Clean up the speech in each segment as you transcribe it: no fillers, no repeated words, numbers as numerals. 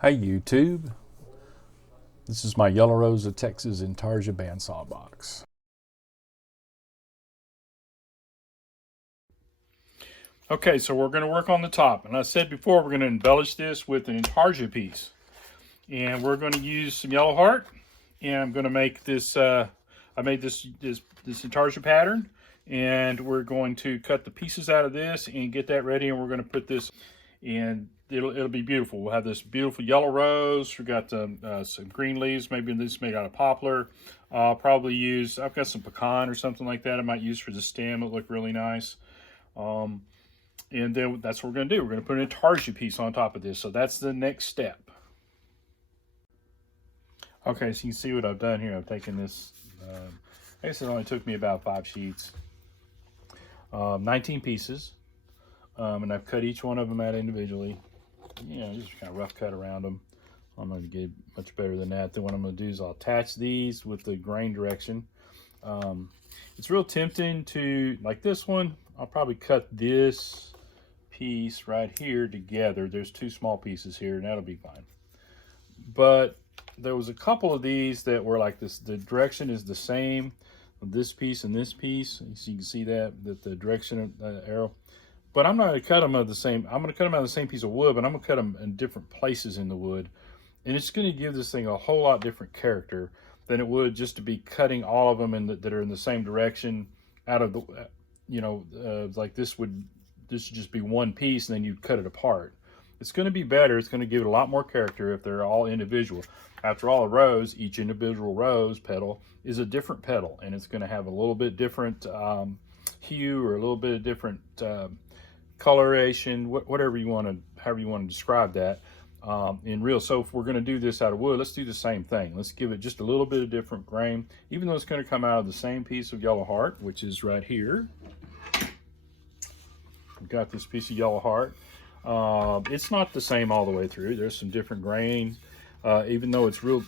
Hey YouTube, this is my Yellow Rose of Texas Intarsia bandsaw box. Okay, so we're going to work on the top, and I said before we're going to embellish this with an Intarsia piece, and we're going to use some yellow heart, and I'm going to make this. I made this Intarsia pattern, and we're going to cut the pieces out of this and get that ready, and we're going to put this, and it'll be beautiful. We'll have this beautiful yellow rose. We've got some green leaves, maybe this made out of poplar. I'll probably use, I've got some pecan or something like that I might use for the stem. It'll look really nice. And then that's what we're going to do. We're going to put an Intarsia piece on top of this. So that's the next step. Okay, so you can see what I've done here. I've taken this, I guess it only took me about 5 sheets, 19 pieces. And I've cut each one of them out individually. Just kind of rough cut around them. I'm going to get much better than that. Then what I'm going to do is I'll attach these with the grain direction. It's real tempting to, like this one, I'll probably cut this piece right here together. There's 2 small pieces here, and that'll be fine. But there was a couple of these that were like this. The direction is the same with this piece and this piece. So you can see that the direction of the arrow. But I'm not going to cut them out of the same. I'm going to cut them out of the same piece of wood, but I'm going to cut them in different places in the wood, and it's going to give this thing a whole lot different character than it would just to be cutting all of them that are in the same direction out of the, like this would just be one piece, and then you'd cut it apart. It's going to be better. It's going to give it a lot more character if they're all individual. After all, a rose, each individual rose petal is a different petal, and it's going to have a little bit different hue or a little bit of different coloration, whatever you want to, however you want to describe that in real. So if we're going to do this out of wood, let's do the same thing. Let's give it just a little bit of different grain, even though it's going to come out of the same piece of yellow heart, which is right here. We've got this piece of yellow heart. It's not the same all the way through. There's some different grain, even though it's real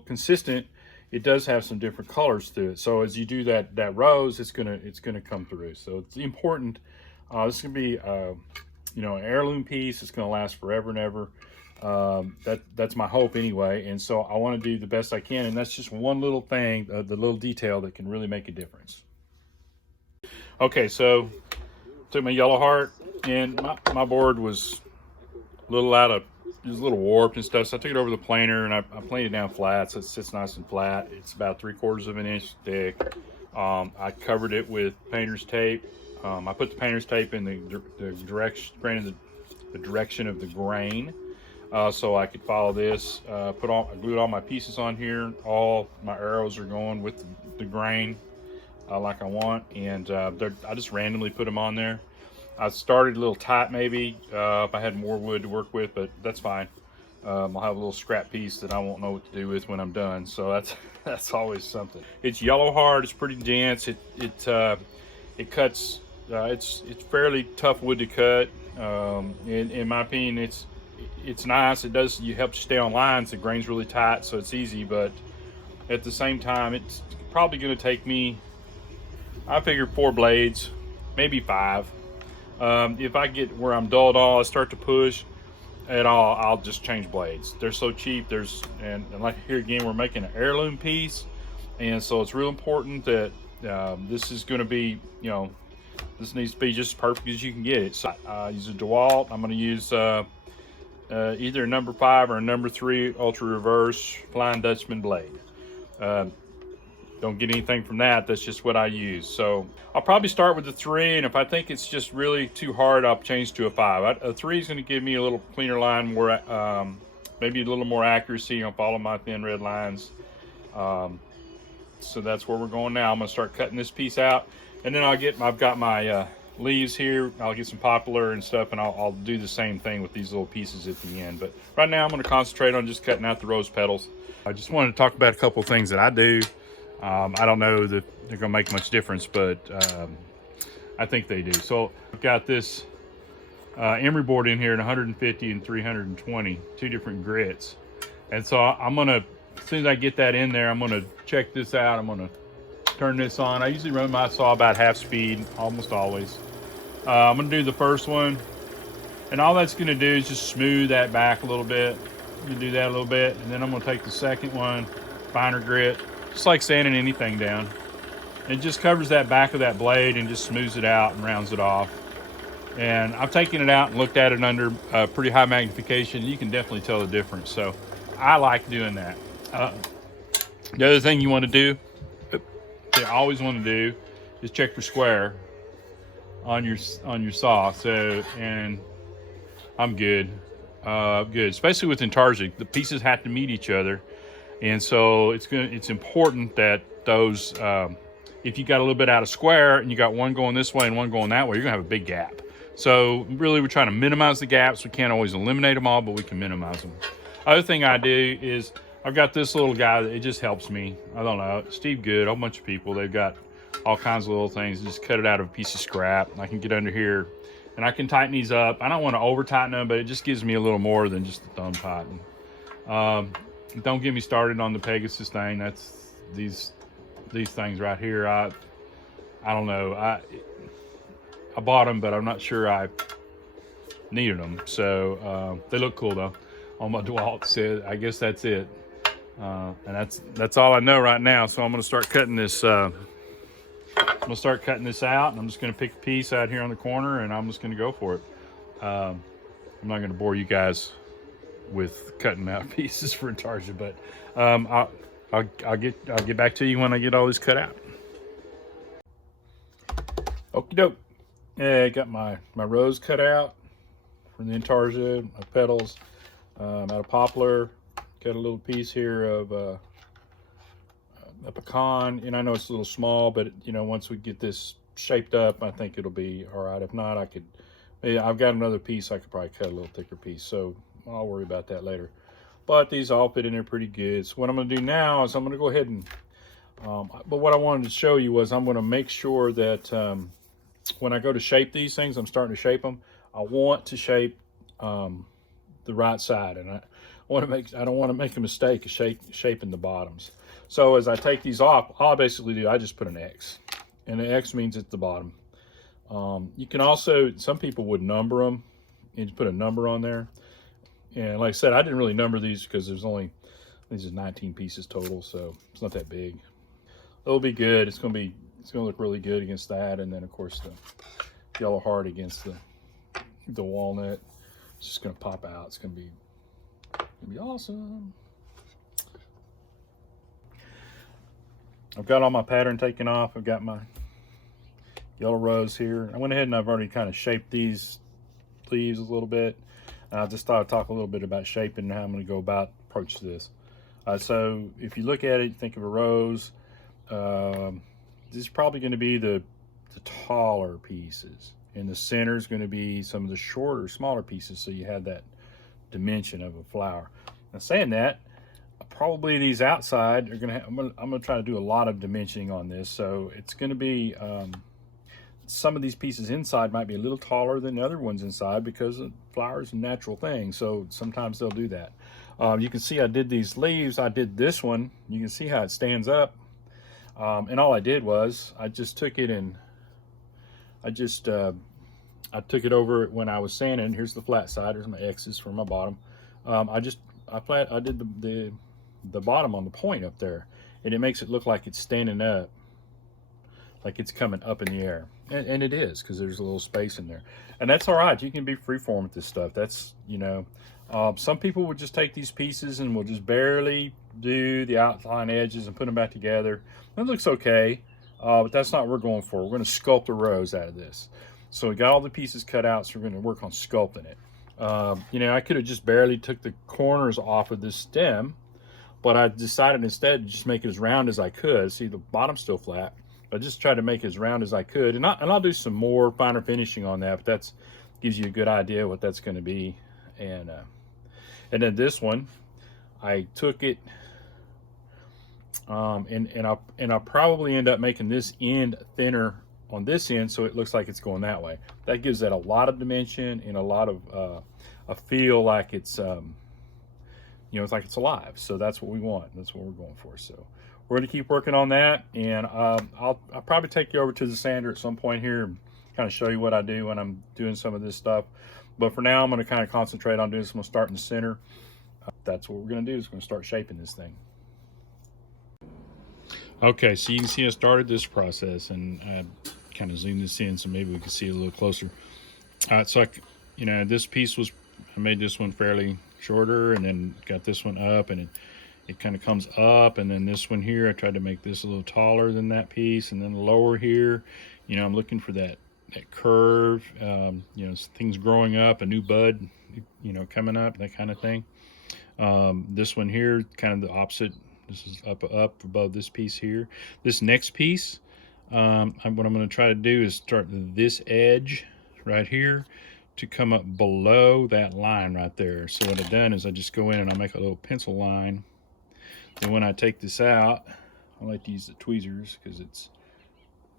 consistent. It does have some different colors to it. So as you do that rose, it's gonna come through. So it's important. This is gonna be an heirloom piece. It's gonna last forever and ever. That's my hope anyway. And so I want to do the best I can. And that's just one little thing, the little detail that can really make a difference. Okay, so took my yellow heart, and my board was a little it was a little warped and stuff, so I took it over the planer and I planed it down flat so it sits nice and flat. It's about 3/4 of an inch thick. I covered it with painter's tape. I put the painter's tape in the direction of the grain, so I could follow this. I glued all my pieces on here. All my arrows are going with the grain like I want, and I just randomly put them on there. I started a little tight maybe if I had more wood to work with, but that's fine. I'll have a little scrap piece that I won't know what to do with when I'm done, so that's always something. It's yellow hard. It's pretty dense. It cuts. It's fairly tough wood to cut. In my opinion, it's nice. It helps you stay on lines. The grain's really tight, so it's easy. But at the same time, it's probably going to take me, I figure, 4 blades, maybe 5. If I get where I'm dull at all, I start to push at all, I'll just change blades. They're so cheap. And like here again, we're making an heirloom piece, and so it's real important that this is going to be, this needs to be just as perfect as you can get it. So I use a DeWalt. I'm going to use either a number 5 or a number 3 ultra reverse Flying Dutchman blade. Don't get anything from that. That's just what I use. So I'll probably start with the 3, and if I think it's just really too hard, I'll change to a 5. A 3 is going to give me a little cleaner line, more maybe a little more accuracy on follow my thin red lines. So that's where we're going now. I'm going to start cutting this piece out, and then I've got my leaves here. I'll get some poplar and stuff, and I'll do the same thing with these little pieces at the end. But right now I'm going to concentrate on just cutting out the rose petals. I just wanted to talk about a couple of things that I do. I don't know that they're going to make much difference, but I think they do. So I've got this emery board in here at 150 and 320, 2 different grits. And so I'm going to, as soon as I get that in there, I'm going to check this out. I'm going to turn this on. I usually run my saw about half speed, almost always. I'm going to do the first one. And all that's going to do is just smooth that back a little bit. I'm going to do that a little bit, and then I'm going to take the second one, finer grit, just like sanding anything down. It just covers that back of that blade and just smooths it out and rounds it off. And I've taken it out and looked at it under pretty high magnification. You can definitely tell the difference. So I like doing that. The other thing you want to do, you always want to do, is check your square on your saw. So, and I'm good. Good, especially with Intarsia. The pieces have to meet each other, and so it's important that those. If you got a little bit out of square and you got one going this way and one going that way, you're gonna have a big gap. So really, we're trying to minimize the gaps. We can't always eliminate them all, but we can minimize them. Other thing I do is I've got this little guy that it just helps me. I don't know, Steve Good, a whole bunch of people, they've got all kinds of little things. Just cut it out of a piece of scrap. I can get under here and I can tighten these up. I don't want to over tighten them, but it just gives me a little more than just the thumb tighten. Don't get me started on the Pegasus thing. That's these things right here. I don't know. I bought them, but I'm not sure I needed them. So they look cool though. On my DeWalt said, I guess that's it. And that's all I know right now. So I'm gonna start cutting this. I'm gonna start cutting this out, and I'm just gonna pick a piece out here on the corner, and I'm just gonna go for it. I'm not gonna bore you guys with cutting out pieces for Intarsia, but I'll get back to you when I get all this cut out. Okie doke. Yeah, I got my rose cut out from the Intarsia, my petals, out of poplar. Got a little piece here of a pecan, and I know it's a little small, but you know, once we get this shaped up, I think it'll be all right. If not, I've got another piece. I could probably cut a little thicker piece, so I'll worry about that later. But these all fit in there pretty good. So what I'm going to do now is I'm going to go ahead and, but what I wanted to show you was I'm going to make sure that when I go to shape these things, I'm starting to shape them, I want to shape the right side, and I don't want to make a mistake of shaping the bottoms. So as I take these off, all I basically do, I just put an X, and the X means it's the bottom. You can also, some people would number them and just put a number on there. And like I said, I didn't really number these because there's only, these are 19 pieces total, so it's not that big. It'll be good. It's gonna look really good against that, and then of course the yellow heart against the walnut. It's just gonna pop out. It's gonna be awesome. I've got all my pattern taken off. I've got my yellow rose here. I went ahead and I've already kind of shaped these leaves a little bit. I just thought I'd talk a little bit about shaping and how I'm going to go about approach this. So if you look at it, think of a rose. This is probably going to be the taller pieces. In the center is going to be some of the shorter, smaller pieces, so you have that dimension of a flower. Now saying that, probably these outside are going to have, I'm going to try to do a lot of dimensioning on this. So it's going to be, some of these pieces inside might be a little taller than the other ones inside because the flower is a natural thing. So sometimes they'll do that. You can see I did these leaves. I did this one. You can see how it stands up. And all I did was I just took it and I took it over when I was sanding. Here's the flat side. Here's my X's for my bottom. I did the bottom on the point up there, and it makes it look like it's standing up, like it's coming up in the air. And it is, because there's a little space in there. And that's all right. You can be freeform with this stuff. That's, you know, some people would just take these pieces and will just barely do the outline edges and put them back together. It looks okay, but that's not what we're going for. We're going to sculpt a rose out of this. So we got all the pieces cut out, so we're going to work on sculpting it. You know, I could have just barely took the corners off of this stem, but I decided instead to just make it as round as I could. See, the bottom's still flat. I just tried to make it as round as I could, and I'll do some more finer finishing on that, but that gives you a good idea what that's going to be. And then this one, I took it, and I'll probably end up making this end thinner on this end, so it looks like it's going that way. That gives that a lot of dimension and a lot of a feel like it's you know, it's like it's alive. So that's what we want. That's what we're going for. So we're going to keep working on that, and I'll probably take you over to the sander at some point here and kind of show you what I do when I'm doing some of this stuff. But for now, I'm going to kind of concentrate on doing this. I'm going to start in the center. That's what we're going to do, is we're going to start shaping this thing. Okay, so you can see I started this process, and I kind of zoomed this in so maybe we can see it a little closer. So you know, this piece was, I made this one fairly shorter, and then got this one up, and it kind of comes up, and then this one here, I tried to make this a little taller than that piece, and then lower here, you know, I'm looking for that curve, you know, things growing up, a new bud, you know, coming up, that kind of thing. This one here, kind of the opposite. This is up above this piece here. This next piece, what I'm going to try to do is start this edge right here to come up below that line right there. So what I've done is I just go in and I make a little pencil line. And when I take this out, I like to use the tweezers because it's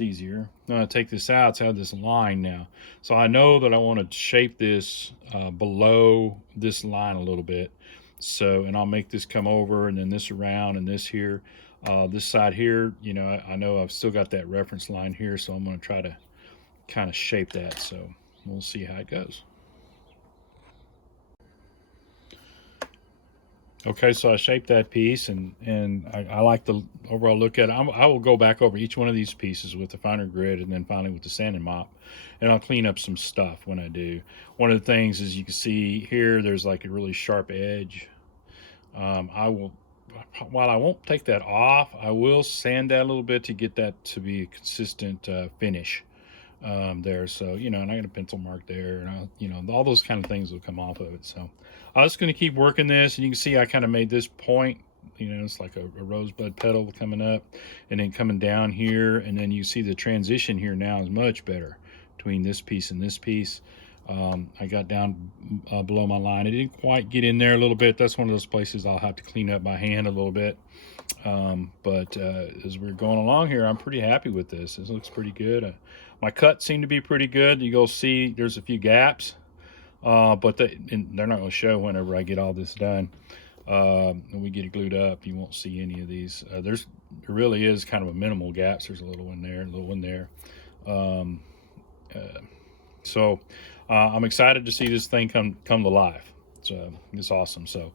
easier. Now I take this out, so I have this line now. So I know that I want to shape this below this line a little bit. So, and I'll make this come over, and then this around, and this here. This side here, you know, I know I've still got that reference line here, so I'm going to try to kind of shape that. So we'll see how it goes. Okay, so I shaped that piece, and I like the overall look at it. I will go back over each one of these pieces with the finer grit, and then finally with the sanding mop, and I'll clean up some stuff when I do. One of the things is, you can see here, there's like a really sharp edge. I will, while I won't take that off, I will sand that a little bit to get that to be a consistent finish there. So, you know, and I got a pencil mark there, and you know, all those kind of things will come off of it. So I'm just going to keep working this, and you can see I kind of made this point, you know, it's like a rosebud petal coming up and then coming down here, and then you see the transition here now is much better between this piece and this piece. I got down below my line. I didn't quite get in there a little bit. That's one of those places I'll have to clean up by hand a little bit. But as we're going along here, I'm pretty happy with this. This looks pretty good. My cuts seem to be pretty good. You go see there's a few gaps, but they're not going to show whenever I get all this done. When we get it glued up, you won't see any of these. There really is kind of a minimal gaps. There's a little one there, a little one there. So I'm excited to see this thing come to life. It's awesome. So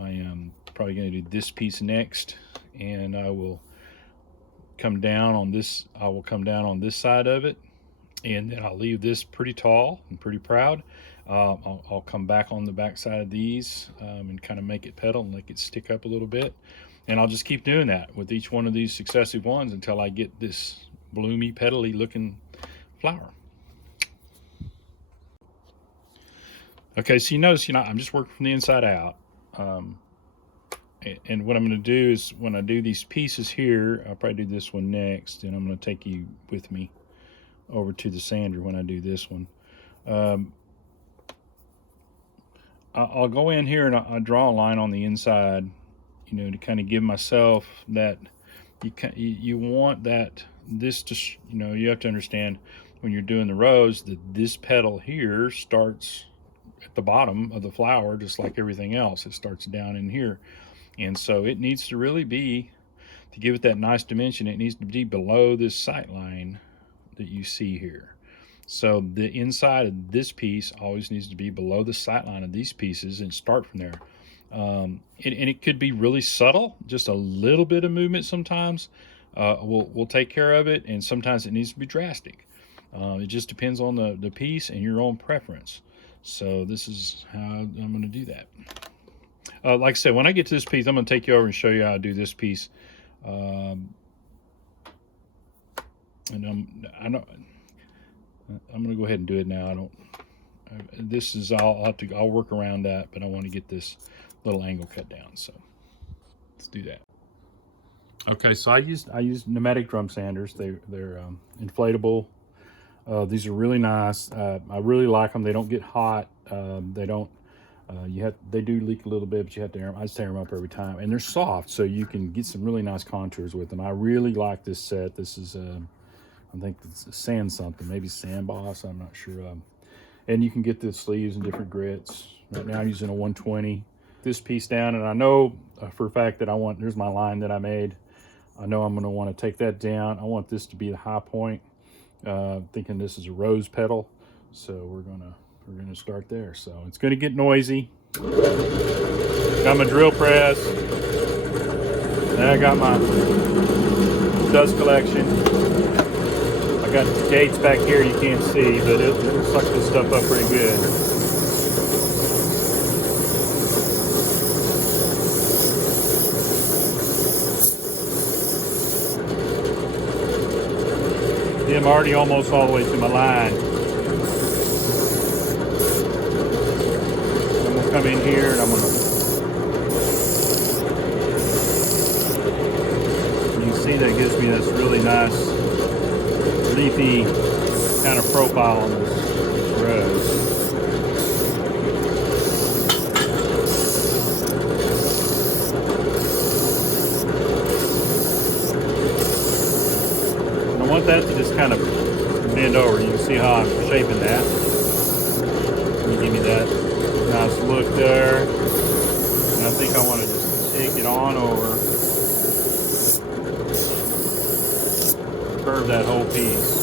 I am probably going to do this piece next, and I will come down on this. I will come down on this side of it, and then I'll leave this pretty tall and pretty proud. I'll come back on the back side of these and kind of make it petal and make it stick up a little bit, and I'll just keep doing that with each one of these successive ones until I get this bloomy, petally looking flower. Okay, so you notice, you know, I'm just working from the inside out. And what I'm going to do is, when I do these pieces here, I'll probably do this one next, and I'm going to take you with me over to the sander when I do this one. I'll go in here and I'll draw a line on the inside, you know, to kind of give myself that, you want that, this to, you know, you have to understand when you're doing the rose that this petal here starts at the bottom of the flower, just like everything else. It starts down in here, and so it needs to really be, to give it that nice dimension, it needs to be below this sight line that you see here. So the inside of this piece always needs to be below the sight line of these pieces, and start from there. And it could be really subtle, just a little bit of movement sometimes will take care of it, and sometimes it needs to be drastic. It just depends on the piece and your own preference. So this is how I'm going to do that. Like I said, when I get to this piece, I'm going to take you over and show you how to do this piece. And I'm going to go ahead and do it now. This is, I'll work around that, but I want to get this little angle cut down. So let's do that. Okay, so I used pneumatic drum sanders. They're inflatable. These are really nice. I really like them. They don't get hot. They don't. They do leak a little bit, but you have to air them. I just tear them up every time, and they're soft, so you can get some really nice contours with them. I really like this set. This is, I think it's sand something, maybe Sand Boss. I'm not sure. And you can get the sleeves in different grits. Right now I'm using a 120. This piece down, and I know for a fact that here's my line that I made. I know I'm going to want to take that down. I want this to be the high point. thinking this is a rose petal. So we're gonna start there. So it's gonna get noisy. Got my drill press. And I got my dust collection. I got gates back here you can't see, but it'll suck this stuff up pretty good. See, I'm already almost all the way to my line. I'm gonna come in here and I'm gonna. You can see that gives me this really nice leafy kind of profile on this rose. And I want that to just kind of bend over. You can see how I'm shaping that. Give me that nice look there. And I think I want to just take it on over. Curve that whole piece.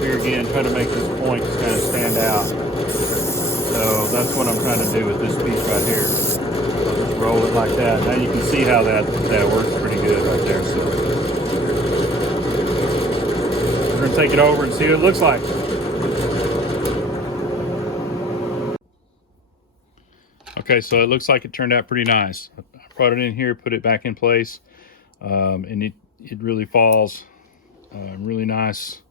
Here again, try to make this point kind of stand out. So that's what I'm trying to do with this piece right here. I'll just roll it like that. Now you can see how that works pretty good right there. So we're gonna take it over and see what it looks like. Okay, so it looks like it turned out pretty nice. I brought it in here, put it back in place. And it really falls really nice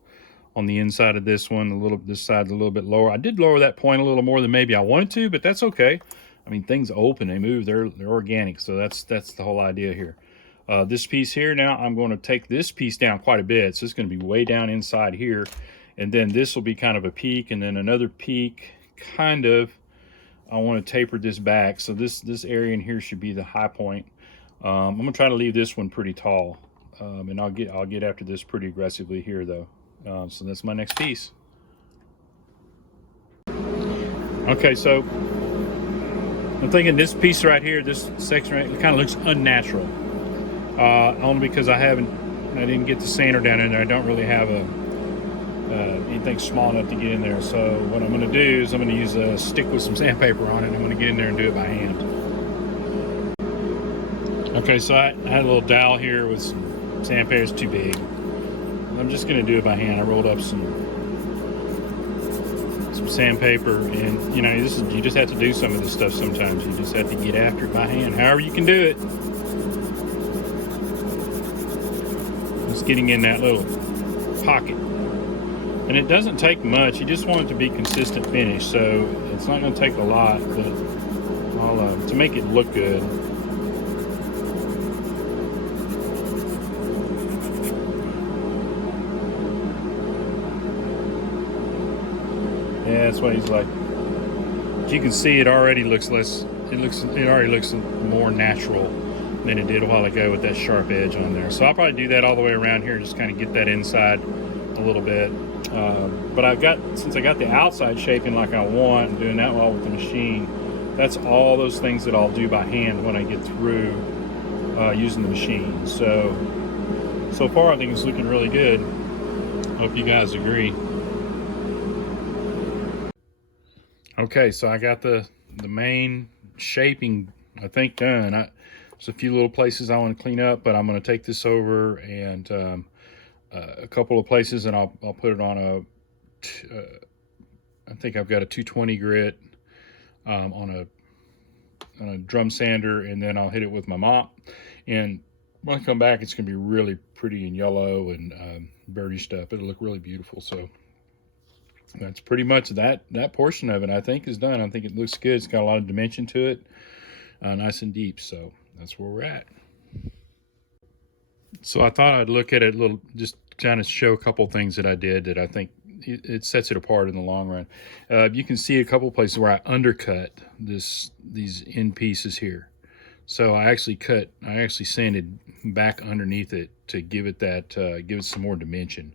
on the inside of this one. This side's a little bit lower. I did lower that point a little more than maybe I wanted to, but that's okay. I mean, things open, they move, they're organic, so that's the whole idea here. This piece here, now I'm going to take this piece down quite a bit, so it's going to be way down inside here, and then this will be kind of a peak, and then another peak, kind of. I want to taper this back, so this area in here should be the high point. I'm gonna try to leave this one pretty tall, and I'll get after this pretty aggressively here though. So that's my next piece. Okay, so I'm thinking this piece right here, this section right, it kind of looks unnatural. Only because I didn't get the sander down in there. I don't really have anything small enough to get in there. So what I'm gonna do is I'm gonna use a stick with some sandpaper on it, and I'm gonna get in there and do it by hand. Okay, so I had a little dowel here with some sandpaper. It's too big. I'm just gonna do it by hand. I rolled up some sandpaper, and you know, you just have to do some of this stuff sometimes. You just have to get after it by hand. However you can do it. Just getting in that little pocket. And it doesn't take much. You just want it to be consistent finish, so it's not gonna take a lot, but to make it look good. Yeah, that's what he's like. As you can see, it already looks less. It already looks more natural than it did a while ago with that sharp edge on there. So I'll probably do that all the way around here, just kind of get that inside a little bit. But since I got the outside shaping like I want, and doing that well with the machine, that's all those things that I'll do by hand when I get through using the machine. So far I think it's looking really good. Hope you guys agree. Okay, so I got the main shaping, I think, done. There's a few little places I want to clean up, but I'm going to take this over and a couple of places, and I'll put it on I think I've got a 220 grit on a drum sander, and then I'll hit it with my mop. And when I come back, it's going to be really pretty and yellow and birdy stuff. It'll look really beautiful. So that's pretty much that portion of it, I think, is done. I think it looks good. It's got a lot of dimension to it, nice and deep. So that's where we're at. So I thought I'd look at it a little, just kind of show a couple things that I did that I think it sets it apart in the long run. You can see a couple places where I undercut these end pieces here. So I actually sanded back underneath it to give it give it some more dimension.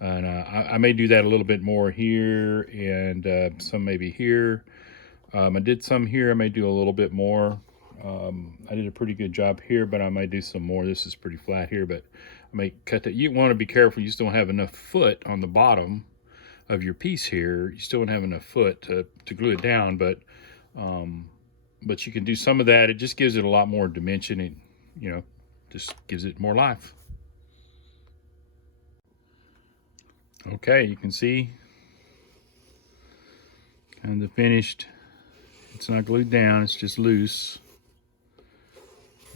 And I may do that a little bit more here, and some maybe here. I did some here. I may do a little bit more. I did a pretty good job here, but I might do some more. This is pretty flat here, but cut that. You want to be careful. You just don't have enough foot on the bottom of your piece here. You still don't have enough foot to glue it down, but you can do some of that. It just gives it a lot more dimension, and you know, just gives it more life. Okay, you can see kind of finished. It's not glued down, it's just loose.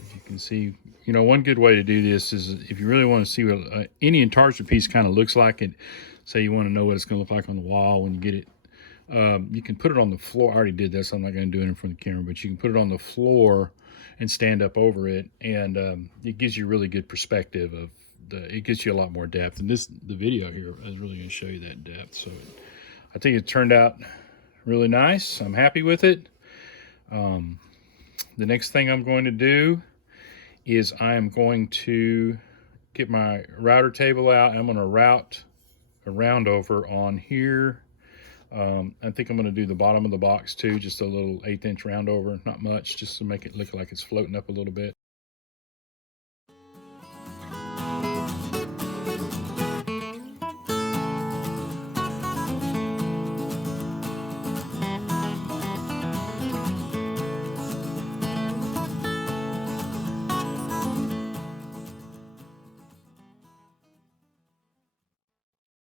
As you can see, you know, one good way to do this is if you really want to see what any Intarsia piece kind of looks like, and say you want to know what it's going to look like on the wall when you get it, you can put it on the floor. I already did this, so I'm not going to do it in front of the camera, but you can put it on the floor and stand up over it, and it gives you really good perspective of it gets you a lot more depth. And the video here is really going to show you that depth. So I think it turned out really nice. I'm happy with it. The next thing I'm going to do is I am going to get my router table out. I'm going to route a round over on here. I think I'm going to do the bottom of the box too, just a little 1/8 inch round over, not much, just to make it look like it's floating up a little bit.